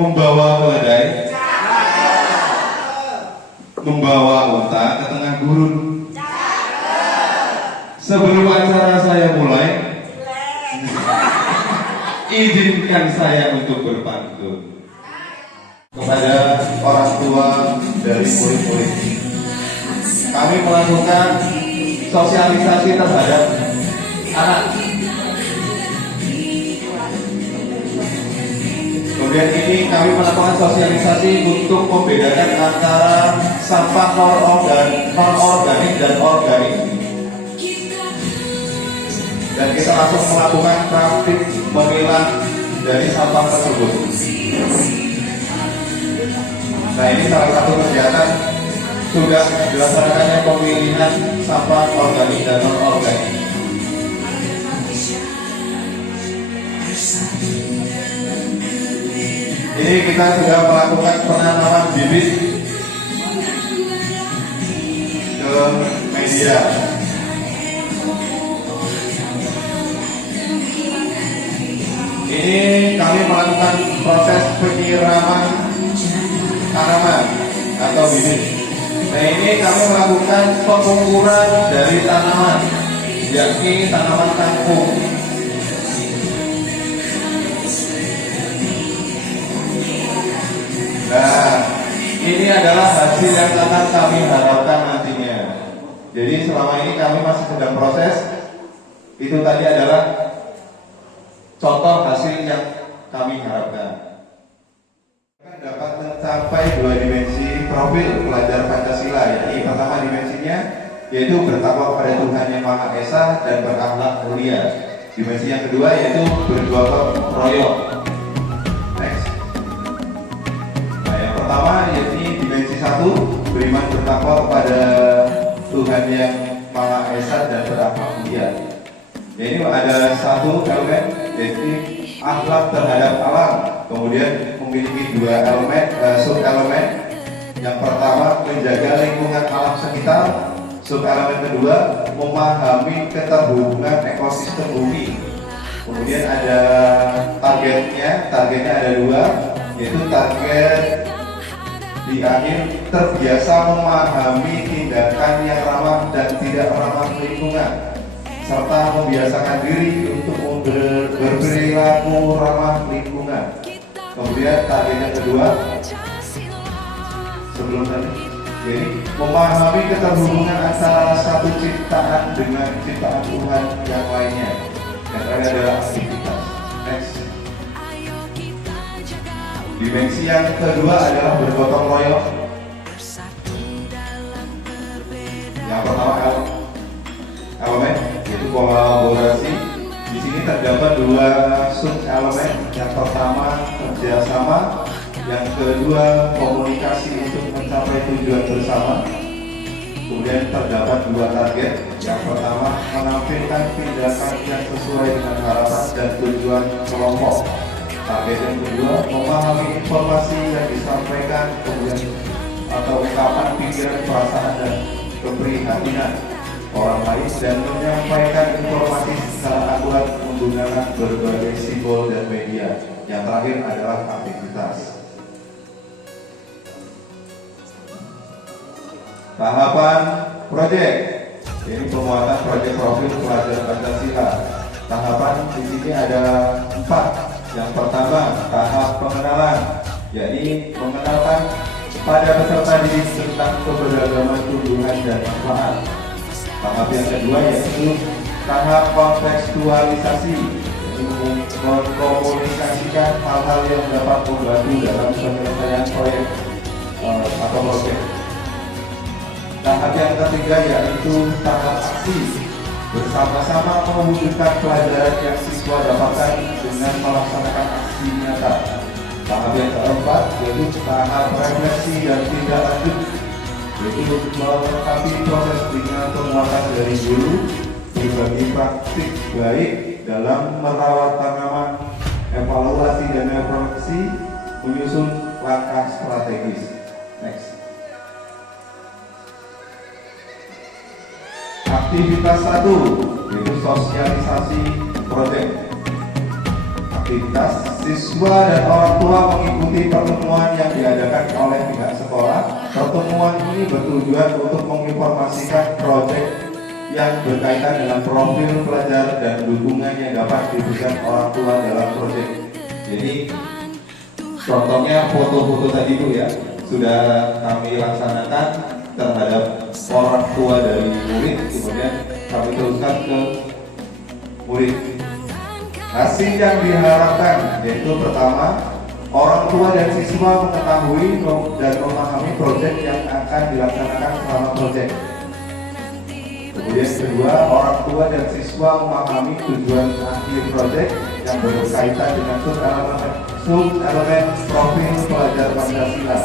Membawa keledai, membawa unta ke tengah gurun. Sebelum acara saya mulai, izinkan saya untuk berpantun kepada orang tua dari murid-murid. Kami melakukan sosialisasi terhadap anak. Kemudian ini kami melakukan sosialisasi untuk membedakan antara sampah non-organik dan organik. Dan kita langsung melakukan praktik memilah dari sampah tersebut. Nah, ini salah satu kegiatan sudah dilaksanakannya pemilihan sampah organik dan non-organik. Ini kita sudah melakukan penanaman bibit ke media. Ini kami melakukan proses penyiraman tanaman atau bibit. Nah, ini kami melakukan pengukuran dari tanaman, yakni tanaman kangkung. Nah, ini adalah hasil yang akan kami harapkan nantinya. Jadi selama ini kami masih sedang proses. Itu tadi adalah contoh hasil yang kami harapkan. Dapat mencapai 2 dimensi profil pelajar Pancasila. Yang pertama dimensinya yaitu bertakwa kepada Tuhan Yang Maha Esa dan berakhlak mulia. Dimensi yang kedua yaitu bergotong royong. Next. Nah, yang pertama yaitu dimensi 1, beriman bertakwa kepada Tuhan Yang Maha Esa dan berakhlak mulia. Ini ada satu elemen yaitu akhlak terhadap alam. Kemudian memiliki 2 elemen, sub-elemen. Yang pertama menjaga lingkungan alam sekitar. Sub-elemen kedua memahami keterhubungan ekosistem bumi. Kemudian ada targetnya ada 2, yaitu target di akhir terbiasa memahami tindakan yang ramah dan tidak ramah lingkungan, serta membiasakan diri untuk berperilaku ramah lingkungan. Kemudian target yang kedua sebelum tadi, jadi memahami keterhubungan antara satu ciptaan dengan ciptaan Tuhan yang lainnya. Yang terakhir adalah aktivitas. Next. Dimensi yang kedua adalah bergotong royong. Yang pertama elemen yaitu kolaborasi. Di sini terdapat 2 sub elemen. Yang pertama kerjasama, yang kedua komunikasi untuk mencapai tujuan bersama. Kemudian terdapat 2 target. Yang pertama menampilkan tindakan yang sesuai dengan harapan dan tujuan kelompok. Target yang kedua memahami informasi yang disampaikan, kemudian atau ungkapan pikiran, perasaan dan keprihatinan orang lain, dan menyampaikan informasi secara akurat menggunakan berbagai simbol dan media. Yang terakhir adalah aktivitas. Tahapan proyek, ini pemuatan proyek profil pelajar Pancasila. Tahapan di sini ada 4. Yang pertama tahap pengenalan, yakni mengenalkan pada peserta didik tentang keberagaman tumbuhan dan manfaat. Tahap yang kedua yaitu tahap kontekstualisasi, mengkomunikasikan hal-hal yang dapat membantu dalam penyelesaian proyek atau proyek. Tahap yang ketiga yaitu tahap aksi, bersama-sama mewujudkan pelajaran yang siswa dapatkan dengan melaksanakan aksi nyata. Tahap yang keempat yaitu tahap refleksi dan tindak lanjut, yaitu melengkapi proses dengan penguatan dari guru, berbagi praktik baik dalam merawat tanaman, evaluasi dan refleksi, menyusun langkah strategis. Next. Aktivitas 1 yaitu sosialisasi proyek. Aktivitas siswa dan orang tua mengikuti pertemuan yang diadakan oleh pihak sekolah. Pertemuan ini bertujuan untuk menginformasikan proyek yang berkaitan dengan profil pelajar dan dukungan yang dapat diberikan orang tua dalam proyek. Jadi contohnya foto-foto tadi itu ya sudah kami laksanakan terhadap orang tua dari murid, kemudian kami teruskan ke murid. Hasil yang diharapkan yaitu pertama, orang tua dan siswa mengetahui dan memahami proyek yang akan dilaksanakan selama proyek. Kemudian kedua, orang tua dan siswa memahami tujuan akhir proyek yang berkaitan dengan sub-elemen profil pelajar Pancasila.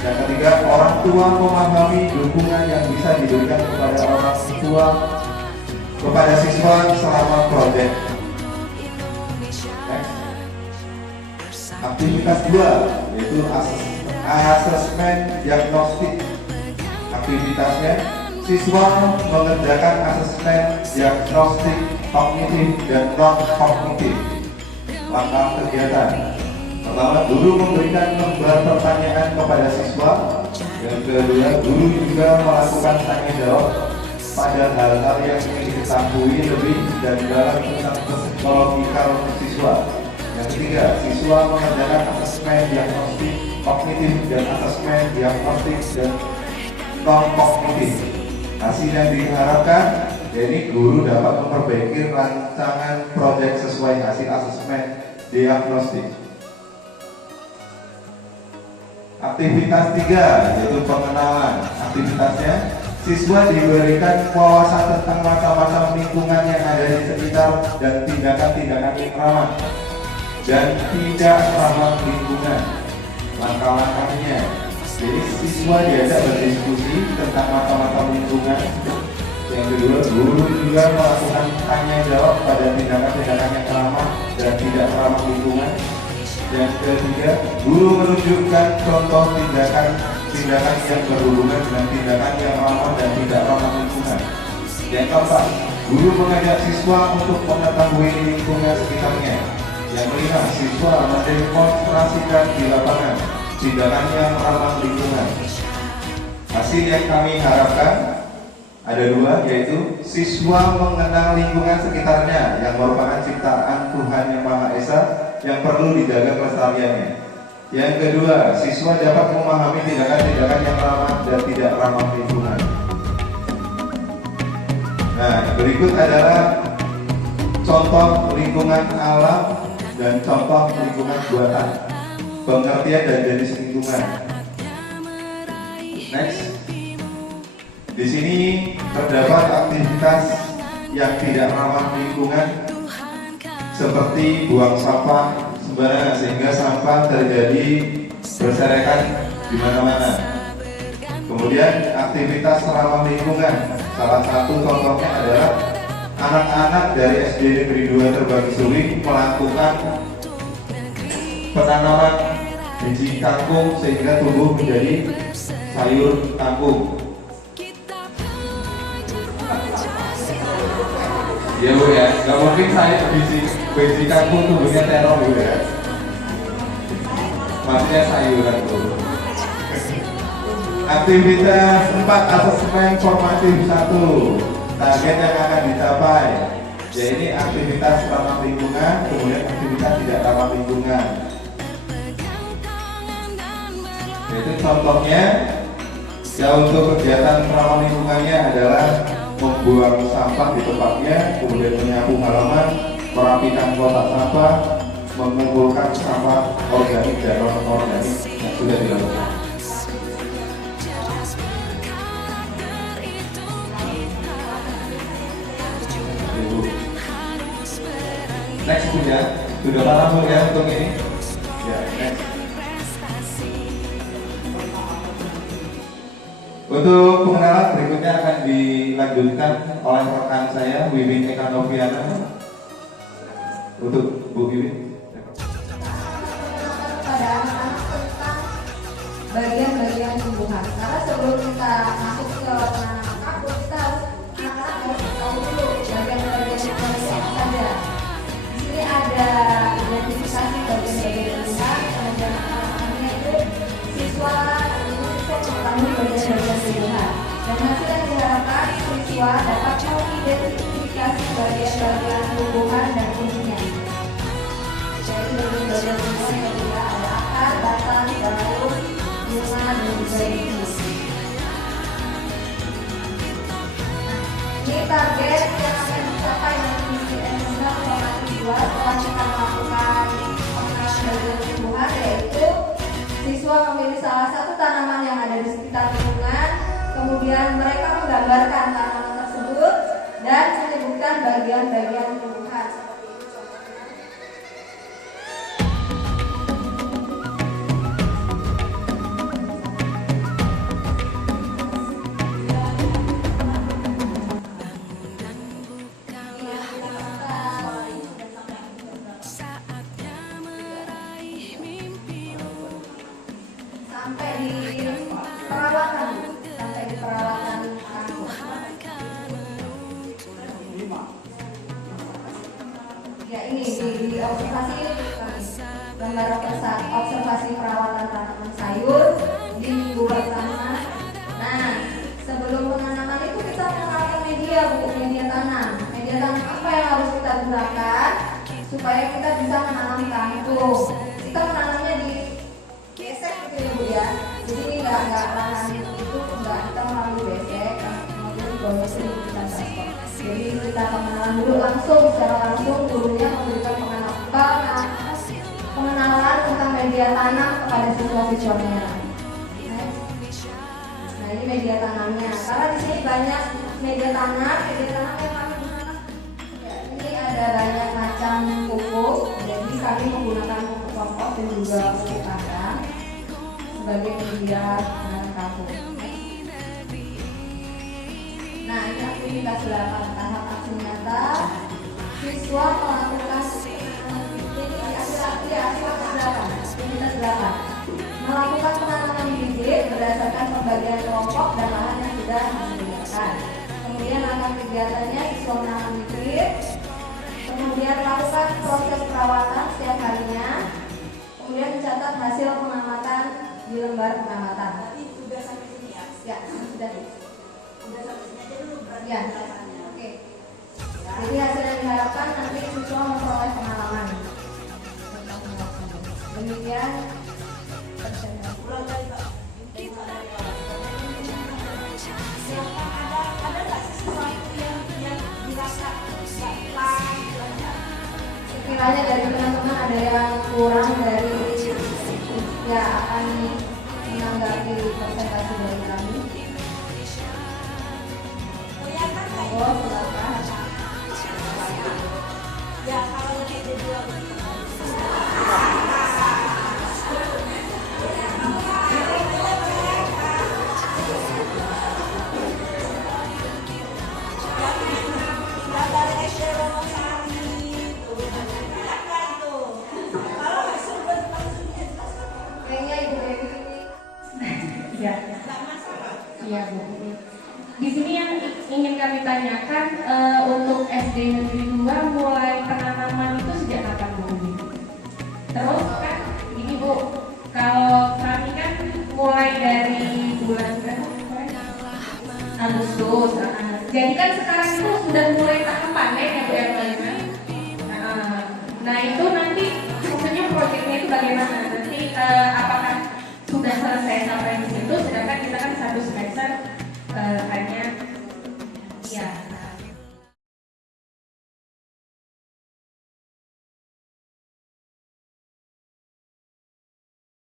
Yang ketiga, orang tua memahami dukungan yang bisa diberikan kepada orang tua kepada siswa selama proyek. Aktivitas 2 yaitu asesmen diagnostik. Aktivitasnya, siswa mengerjakan asesmen diagnostik kognitif dan non-kognitif. Langkah kegiatan pertama, guru memberikan lembar pertanyaan kepada siswa. Yang kedua, guru juga melakukan tanya jawab pada hal-hal yang ingin diketahui lebih dan dalam tentang psikologikal siswa. Yang ketiga, siswa mengerjakan asesmen diagnostik kognitif dan asesmen diagnostik dan non-kognitif. Hasil yang diharapkan, jadi guru dapat memperbaiki rancangan proyek sesuai hasil asesmen diagnostik. Aktivitas 3 yaitu pengenalan. Aktivitasnya, siswa diberikan wawasan tentang macam-macam lingkungan yang ada di sekitar dan tindakan-tindakan yang ramah dan tidak ramah lingkungan. Langkah-langkahnya, jadi siswa diajak berdiskusi tentang macam-macam lingkungan. Yang kedua, guru juga melakukan tanya jawab pada tindakan-tindakan yang ramah dan tidak ramah lingkungan. Yang ketiga, guru menunjukkan contoh tindakan yang berhubungan dengan tindakan yang ramah dan tidak ramah lingkungan. Yang keempat, guru mengajak siswa untuk mengetahui lingkungan sekitarnya. Yang kelima, siswa mendemonstrasikan di lapangan tindakan yang ramah lingkungan. Hasil yang kami harapkan ada 2, yaitu siswa mengenal lingkungan sekitarnya yang merupakan ciptaan Tuhan Yang Maha Esa yang perlu dijaga kelestariannya. Yang kedua, siswa dapat memahami tindakan-tindakan yang ramah dan tidak ramah lingkungan. Nah, berikut adalah contoh lingkungan alam dan contoh lingkungan buatan, pengertian dan jenis lingkungan. Next. Di sini terdapat aktivitas yang tidak ramah lingkungan seperti buang sampah sembarangan sehingga sampah terjadi berserakan di mana-mana. Kemudian aktivitas ramah lingkungan, salah satu contohnya adalah anak-anak dari SD Negeri 2 Terbagi Suling melakukan penanaman biji kangkung sehingga tumbuh menjadi sayur kangkung. Ya Bu ya, nggak mungkin saya biji kangkung tumbuhnya terong Bu ya. Maksudnya sayuran Bu. Aktivitas 4, asesmen formatif 1. Target yang akan dicapai, ya ini aktivitas ramah lingkungan, kemudian aktivitas tidak ramah lingkungan. Yaitu contohnya, ya untuk kegiatan ramah lingkungannya adalah membuang sampah di tempatnya, kemudian menyapu halaman, merapikan kotak sampah, mengumpulkan sampah organik dan non-organik yang sudah dilakukan. Next sudah paham ya untuk ini? Ya, next. Untuk pengenalan berikutnya akan dilanjutkan oleh rekan saya Wiwin Eka Noviana. Untuk Bu Wiwin. Pada anak-anak tentang bagian-bagian tumbuhan. Karena sebelum kita masuk ke penanaman kaktus, kita harus anak-anak harus tahu dulu bagian-bagian tumbuhan yang ada. Di sini ada identifikasi bagian target yang akan dicapai nanti di nasional formasi 2 setelah kita melakukan pengenalan bagian tumbuhan, yaitu siswa memilih salah satu tanaman yang ada di sekitar lingkungan, kemudian mereka menggambarkan tanaman tersebut dan menyebutkan bagian-bagian tumbuhan. Ya ini di observasi gambar observasi perawatan tanaman sayur di minggu pertama. Nah, sebelum penanaman itu kita mengenalkan media, media tanam. Media tanam apa yang harus kita gunakan supaya kita bisa menanam kangkung. Kita menanamnya di besek gitu ya Bu ya. Jadi nggak lahan itu nggak kita melalui besek, kemudian bawah sini kita transport. Jadi kita pengenalan dulu secara langsung gurunya memberikan pengenalan tentang media tanam kepada siswa-siswanya. Nah ini media tanamnya. Karena di sini banyak media tanam yang kami gunakan. Ya, ini ada banyak macam pupuk. Jadi kami menggunakan pupuk kompos dan juga pupuk kandang sebagai media tanam kangkung. Nah ini aktivitas 8 tahap aksi nyata. Siswa melakukan aktivitas 8 melakukan penanaman bibit berdasarkan pembagian kelompok dan lahan yang sudah disediakan. Kemudian langkah kegiatannya siswa menanam bibit, kemudian lakukan proses perawatan setiap harinya, kemudian mencatat hasil pengamatan di lembar pengamatan. Sudah sampai sini ya? Ya, sudah. Udah sampai sini aja dulu berarti Ya. penjelasannya. Oke. Jadi hasil yang diharapkan nanti siswa memperoleh pengalaman. Demikian presentasi. Ulang kali Pak. Ada nggak sih sesuatu yang dirasa nggak pas? Sekiranya dari teman-teman ada yang kurang dari ya akan menanggapi presentasi dari kami. Kelihatan nggak ini? Oh, silakan. Ya kalau yang ide dua. Kayaknya Ibu Dewi ini Iya Bu. Di sini yang ingin kami tanyakan untuk SD Negeri 2 mulai penanaman itu sejak kapan Bu? Terus kan ini Bu, kalau kami kan mulai dari bulan Agustus. Jadi kan sekarang itu sudah mulai tahap panen ya Bu yang lainnya. Nah itu nanti maksudnya proyeknya itu bagaimana? Nanti apakah sudah selesai sampai di situ? Sedangkan kita kan 1 semester hanya